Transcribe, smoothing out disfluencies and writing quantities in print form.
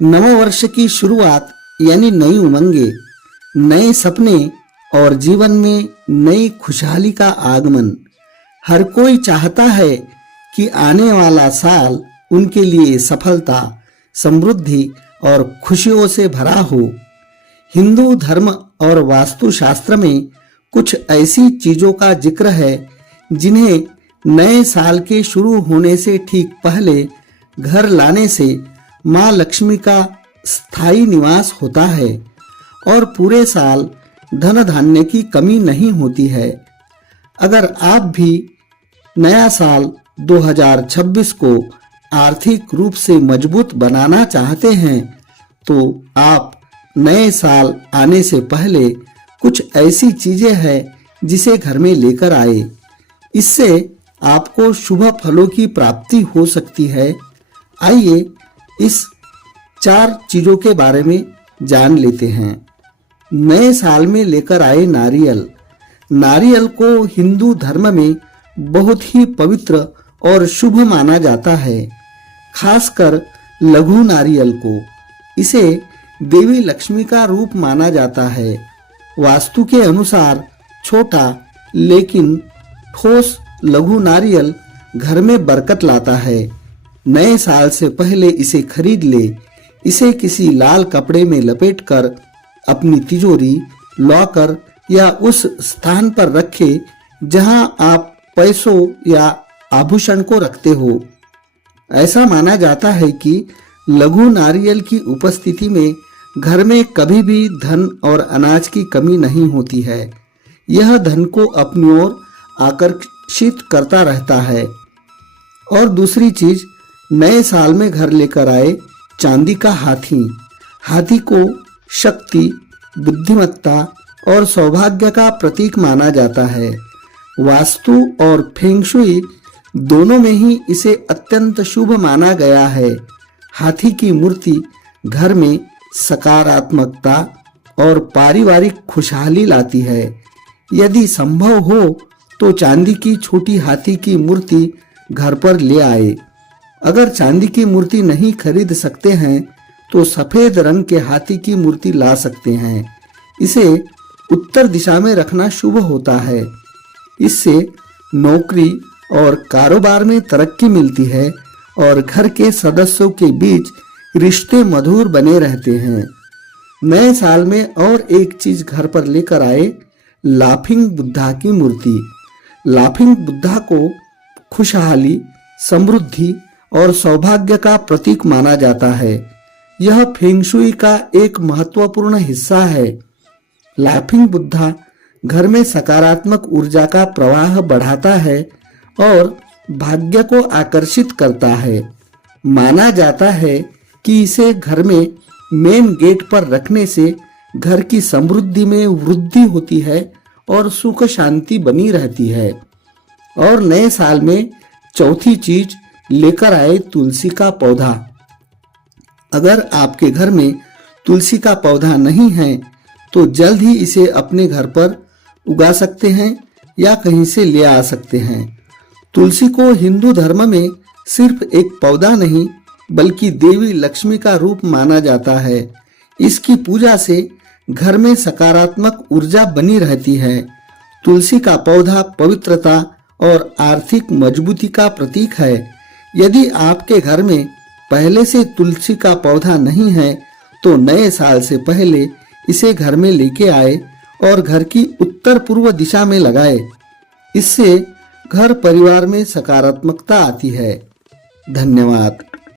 नव वर्ष की शुरुआत यानी नई उमंगे, नए सपने और जीवन में नई खुशहाली का आगमन। हर कोई चाहता है कि आने वाला साल उनके लिए सफलता, समृद्धि और खुशियों से भरा हो। हिंदू धर्म और वास्तुशास्त्र में कुछ ऐसी चीजों का जिक्र है जिन्हें नए साल के शुरू होने से ठीक पहले घर लाने से मां लक्ष्मी का स्थायी निवास होता है और पूरे साल धन धान्य की कमी नहीं होती है। अगर आप भी नया साल 2026 को आर्थिक रूप से मजबूत बनाना चाहते हैं तो आप नए साल आने से पहले कुछ ऐसी चीजें हैं जिसे घर में लेकर आए। इससे आपको शुभ फलों की प्राप्ति हो सकती है। आइए इस 4 चीजों के बारे में जान लेते हैं। नए साल में लेकर आए नारियल। नारियल को हिंदू धर्म में बहुत ही पवित्र और शुभ माना जाता है, खासकर लघु नारियल को। इसे देवी लक्ष्मी का रूप माना जाता है। वास्तु के अनुसार छोटा लेकिन ठोस लघु नारियल घर में बरकत लाता है। नए साल से पहले इसे खरीद ले। इसे किसी लाल कपड़े में लपेटकर अपनी तिजोरी, लॉकर या उस स्थान पर रखें जहां आप पैसों या आभूषण को रखते हो। ऐसा माना जाता है कि लघु नारियल की उपस्थिति में घर में कभी भी धन और अनाज की कमी नहीं होती है। यह धन को अपनी ओर आकर्षित करता रहता है। और दूसरी चीज, नए साल में घर लेकर आए चांदी का हाथी। हाथी को शक्ति, बुद्धिमत्ता और सौभाग्य का प्रतीक माना जाता है। वास्तु और फेंग शुई दोनों में ही इसे अत्यंत शुभ माना गया है। हाथी की मूर्ति घर में सकारात्मकता और पारिवारिक खुशहाली लाती है। यदि संभव हो तो चांदी की छोटी हाथी की मूर्ति घर पर ले आए। अगर चांदी की मूर्ति नहीं खरीद सकते हैं तो सफेद रंग के हाथी की मूर्ति ला सकते हैं। इसे उत्तर दिशा में रखना शुभ होता है। इससे नौकरी और कारोबार में तरक्की मिलती है और घर के सदस्यों के बीच रिश्ते मधुर बने रहते हैं। नए साल में और एक चीज घर पर लेकर आए, लाफिंग बुद्धा की मूर्ति। लाफिंग बुद्धा को खुशहाली, समृद्धि और सौभाग्य का प्रतीक माना जाता है। यह फेंग शुई का एक महत्वपूर्ण हिस्सा है। लाफिंग बुद्धा घर में सकारात्मक ऊर्जा का प्रवाह बढ़ाता है और भाग्य को आकर्षित करता है। माना जाता है कि इसे घर में मेन गेट पर रखने से घर की समृद्धि में वृद्धि होती है और सुख शांति बनी रहती है। और नए साल में चौथी चीज लेकर आए तुलसी का पौधा। अगर आपके घर में तुलसी का पौधा नहीं है तो जल्द ही इसे अपने घर पर उगा सकते हैं या कहीं से ले आ सकते हैं। तुलसी को हिंदू धर्म में सिर्फ एक पौधा नहीं बल्कि देवी लक्ष्मी का रूप माना जाता है। इसकी पूजा से घर में सकारात्मक ऊर्जा बनी रहती है। तुलसी का पौधा पवित्रता और आर्थिक मजबूती का प्रतीक है। यदि आपके घर में पहले से तुलसी का पौधा नहीं है तो नए साल से पहले इसे घर में लेके आए और घर की उत्तर पूर्व दिशा में लगाए। इससे घर परिवार में सकारात्मकता आती है। धन्यवाद।